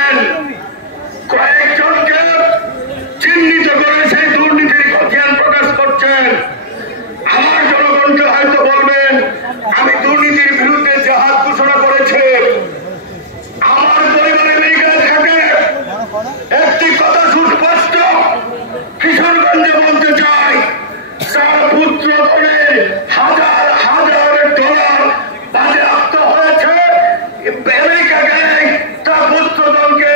করেছেন, কয়েকজনকে চিহ্নিত করে সেই দুর্নীতির খতিয়ান প্রকাশ করছেন। আমার জনগণকে হয়তো বলবেন আমি দুর্নীতির বিরুদ্ধে জাহাজ ঘোষণা করেছি। আমার পরিবারে মেয়েরা থাকে, একটি কথা সুস্পষ্ট কিশোরগঞ্জে বলতে চাই, তার পুত্র ধনের হাজার হাজার ডলার বাজেয়াপ্ত হয়েছে। আমেরিকা গেলে তার পুত্রগণকে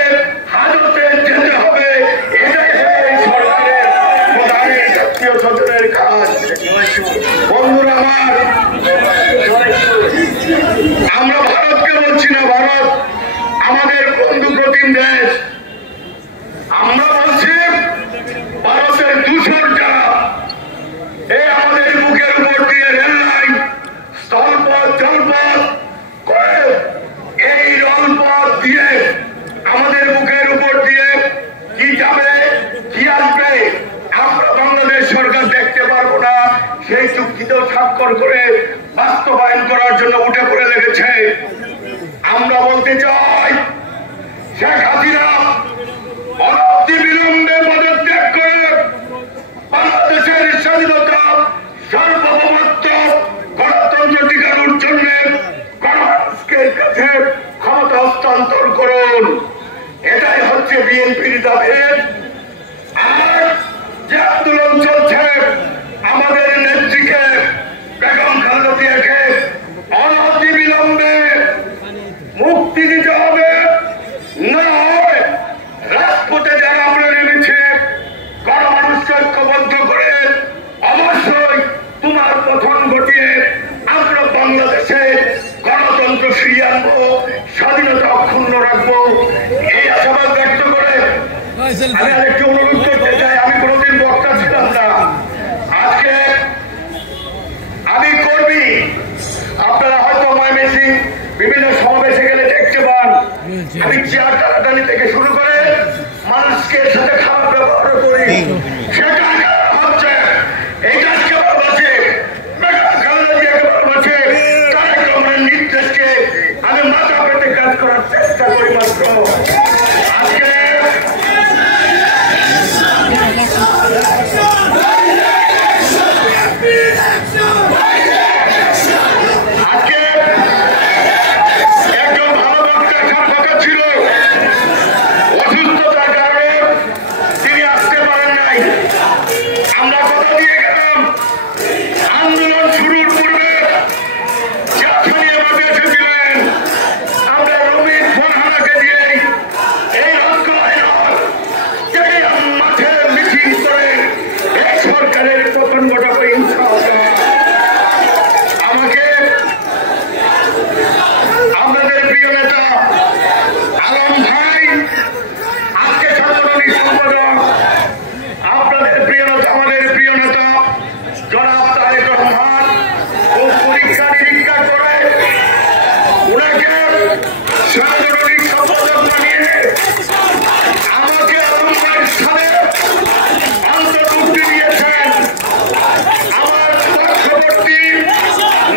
হাজতে যেতে হবে। এটাই সরকারের প্রধানের জাতীয় সদনের কাজ। বন্ধুরা আমার, আমরা ভারতকে বলছি না, ভারত আমাদের বন্ধু প্রতিম দেশ। আমরা বলছি ভারতের দূষণ যারা আমাদের বুকের উপর দিয়ে রেল লাইন, স্থলপথ, জলপথ করে এই রেলপথ দিয়ে আমাদের বুকের উপর দিয়ে কি যাবে কি আসবে আমরা বাংলাদেশ সরকার দেখতে পারবো না। সেই চুক্তিতেও স্বাক্ষর করে বাস্তবায়ন করার জন্য উঠে পড়ে লেগেছে। আমরা বলতে চাই শেখ হাসিনা অনতি বিলম্বে পদত্যাগ করে বাংলাদেশের স্বাধীনতা, সার্বভৌমত্ব, গণতন্ত্র টিকানোর জন্য গণমানুষের কাছে ক্ষমতা হস্তান্তর করুন। এটাই হচ্ছে বিএনপির দাবি। আর যে আন্দোলন চলছে, আমাদের নেত্রীকে বেগম খালেদা জিয়াকে অনতি বিলম্বে মুক্তি দিতে হবে। না হয় রাজপথে যারা আমরা নেমেছে গণমানুষকে ঐক্যবদ্ধ করে অবশ্যই তোমার পতন ঘটিয়ে আমরা বাংলাদেশে গণতন্ত্র ফিরিয়ে আনবো, স্বাধীনতা অক্ষুণ্ণ রাখবো। এই আশাবাদ ব্যক্ত করে আমি আরেকটু অনুরোধ করতে চাই। আমি কোনোদিন বক্তা ছিলাম না, আজকে আমি কর্মী। আপনারা হয়তো ময়মনসিং বিভিন্ন সমাবেশে গেলে দেখতে পান আমি চেয়ার টানাটানি থেকে শুরু করে মানুষকে সাথে খারাপ ব্যবহার করি। সেটা হচ্ছে এই কাজকে ভালোবাসে, খালেদা জিয়াকে ভালোবাসে, তারেক রহমানের নির্দেশকে আমি মাথা পেতে কাজ করার চেষ্টা করি মাত্র। আজকে একজন ভালো বক্তা সম্পর্কে ছিল, অসুস্থতার কারণে তিনি আসতে পারেন নাই। আমরা কথা দিয়ে গেলাম আন্দোলন শুরুর পূর্বে যখনই আমাকে এসেছিলেন আমরা রবীন্দ্র ফরহানাকে দিয়ে এই মাঠে মিটিং করে এই সরকারের পতন ঘটাবে ইনশাআল্লাহ। আমাকে আমাদের প্রিয় নেতা আলম ভাই, আজকে সাংগঠনিক সম্পাদক, আপনাদের প্রিয় নেতা, আমাদের প্রিয় নেতা জনাব তারেক রহমান খুব পরীক্ষা নিরীক্ষা করে ওনাকে সাংগঠনিক সম্পাদক বানিয়ে আমাকে আলম ভাইয়ের সাথে অন্তর্ভুক্তি দিয়েছেন। আমার পার্শ্ববর্তী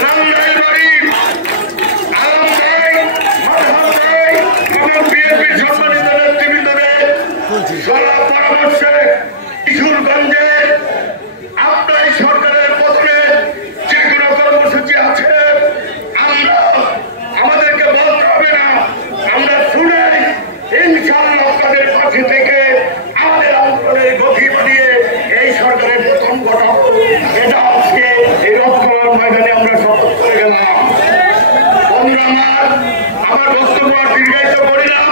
নান্দাইল বাড়ির আলম ভাই, মাধব ভাই, আমার বিএনপির সম্মানিত নেতৃবৃন্দদের সরকার পরামর্শে কিশোরগঞ্জে আপনার সরকারের পতনে যে কোনো কর্মসূচি আছে আমরা আমাদেরকে বলতে হবে না, আমরা শুনে ইনশাআল্লাহ আপনাদের পাশে থেকে আমাদের আন্দোলনের গতি বাড়িয়ে এই সরকারের প্রথম ঘটাবো। এটা আজকে এই রথখলার ময়দানে আমরা শপথ করে গেলাম। বন্ধুরা আমার বক্তব্য দীর্ঘায়িত করিলাম।